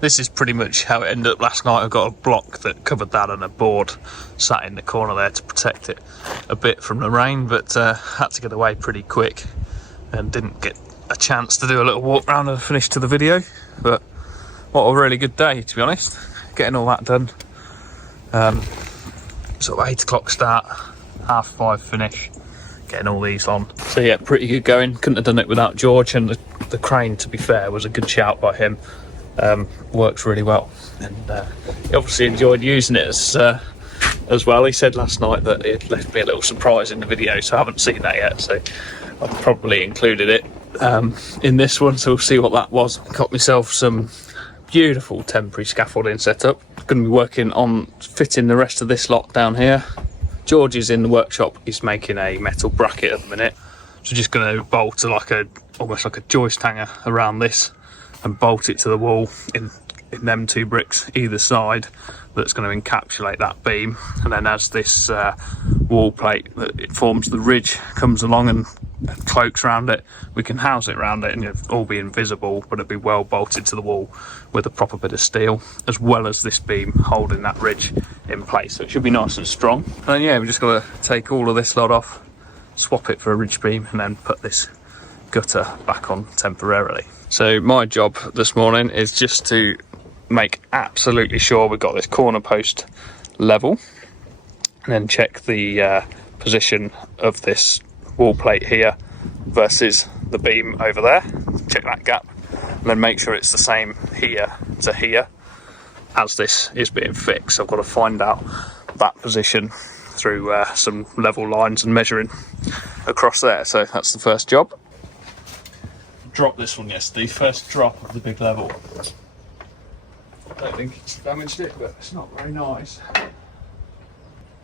this is pretty much how it ended up last night. I've got a block that covered that and a board sat in the corner there to protect it a bit from the rain, but had to get away pretty quick and didn't get a chance to do a little walk around and finish to the video. But what a really good day, to be honest, getting all that done. Sort of 8 o'clock start, 5:30 finish, getting all these on. So yeah, pretty good going. Couldn't have done it without George, and the crane, to be fair, was a good shout by him. Works really well, and he obviously enjoyed using it as well. He said last night that it left me a little surprise in the video, so I haven't seen that yet, so I've probably included it in this one, so we'll see what that was. Got myself some beautiful temporary scaffolding set up. Going to be working on fitting the rest of this lot down here. George is in the workshop. He's making a metal bracket at the minute, so just going to bolt almost like a joist hanger around this and bolt it to the wall in them 2 bricks either side. That's going to encapsulate that beam, and then as this wall plate that it forms the ridge comes along and cloaks around it, we can house it around it and it'll all be invisible, but it'll be well bolted to the wall with a proper bit of steel, as well as this beam holding that ridge in place, so it should be nice and strong. And then yeah, we're just going to take all of this lot off, swap it for a ridge beam, and then put this gutter back on temporarily. So my job this morning is just to make absolutely sure we've got this corner post level, and then check the position of this wall plate here versus the beam over there, check that gap, and then make sure it's the same here to here as this is being fixed. So I've got to find out that position through some level lines and measuring across there. So that's the first job. Dropped this one yesterday, first drop of the big level. I don't think it's damaged it, but it's not very nice.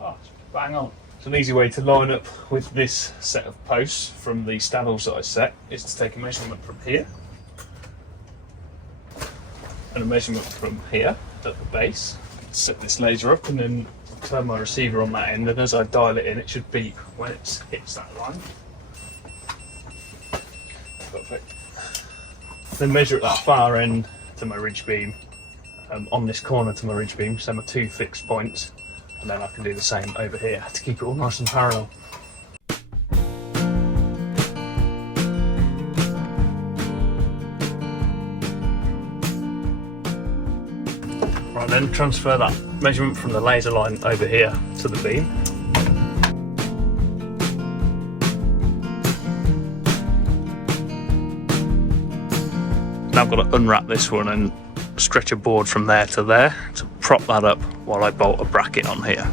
Oh, it's bang on. So an easy way to line up with this set of posts from the standalls that I set is to take a measurement from here and a measurement from here at the base. Set this laser up and then turn my receiver on that end, and as I dial it in, it should beep when it hits that line. Perfect. Then measure at that far end to my ridge beam, on this corner to my ridge beam, so my 2 fixed points, and then I can do the same over here to keep it all nice and parallel. Right then, transfer that measurement from the laser line over here to the beam. Now I've got to unwrap this one and stretch a board from there to there to prop that up while I bolt a bracket on here.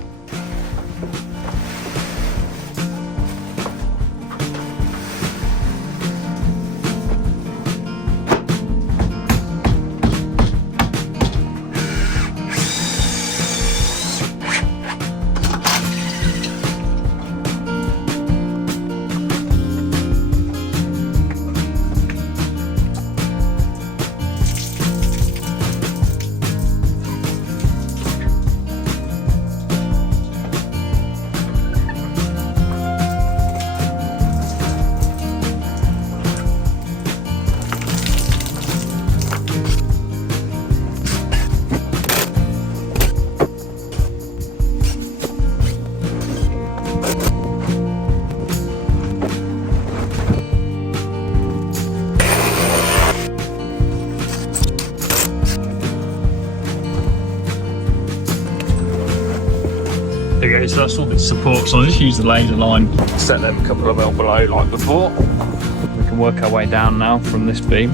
Okay, so that's all the support, so I just use the laser line, set them a couple of mil below like before. We can work our way down now from this beam,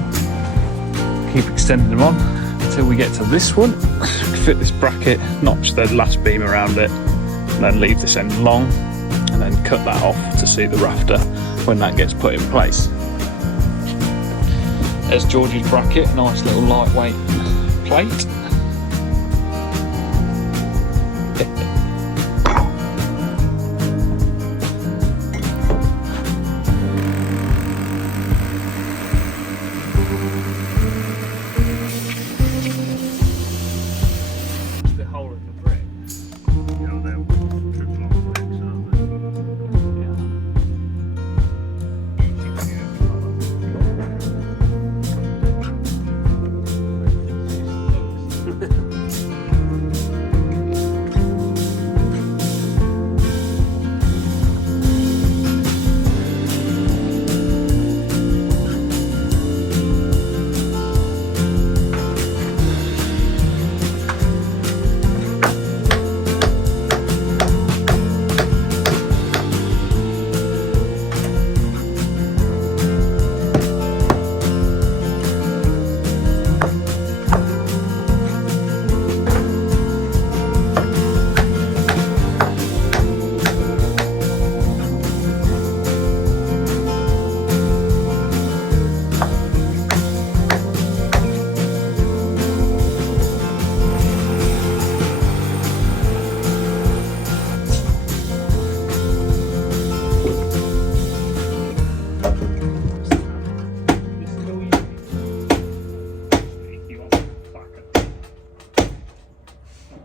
keep extending them on until we get to this one. Fit this bracket, notch the last beam around it, and then leave this end long, and then cut that off to see the rafter when that gets put in place. There's George's bracket, nice little lightweight plate.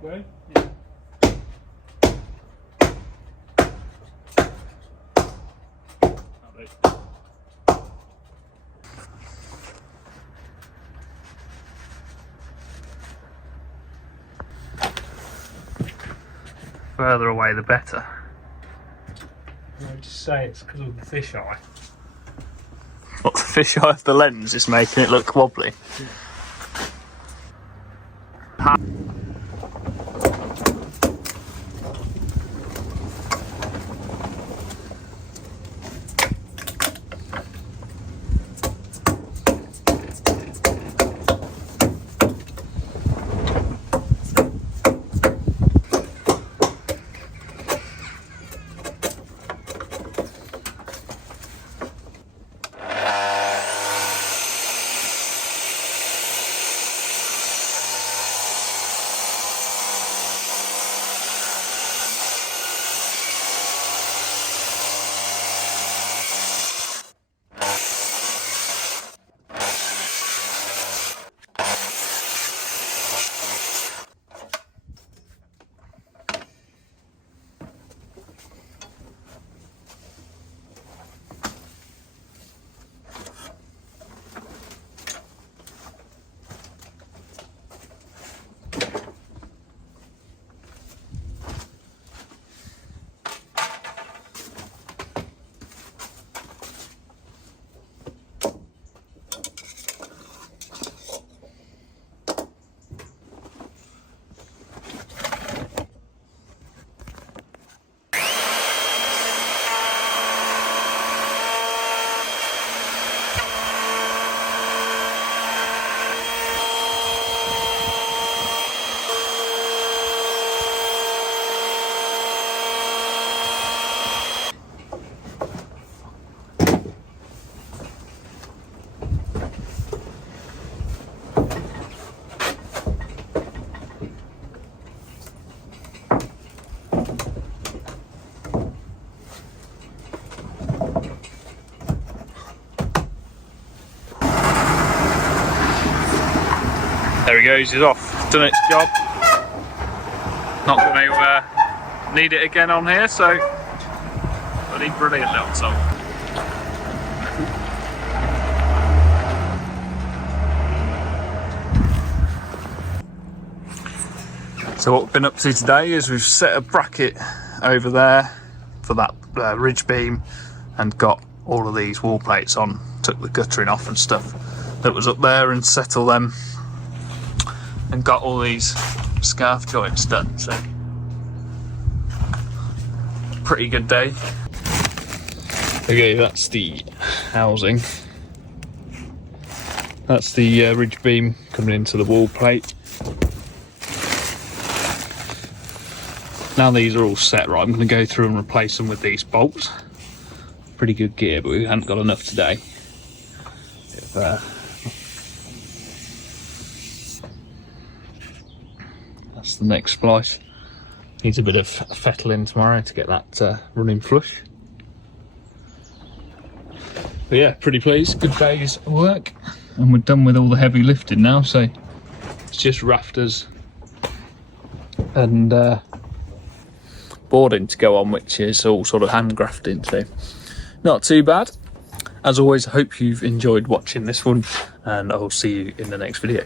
way. Further away the better. I would just say it's because of the fisheye. What, the fisheye of the lens is making it look wobbly? Yeah. There he goes, he's off, done its job. Not going to need it again on here, so bloody brilliant little tool. So what we've been up to today is we've set a bracket over there for that ridge beam and got all of these wall plates on, took the guttering off and stuff that was up there and settled them, and got all these scarf joints done, so pretty good day. Okay, that's the housing. That's the ridge beam coming into the wall plate. Now these are all set right, I'm going to go through and replace them with these bolts. Pretty good gear, but we haven't got enough today. That's the next splice. Needs a bit of fettling tomorrow to get that running flush. But yeah, pretty pleased. Good day's work, and we're done with all the heavy lifting now. So it's just rafters and boarding to go on, which is all sort of hand grafting. So not too bad. As always, I hope you've enjoyed watching this one, and I'll see you in the next video.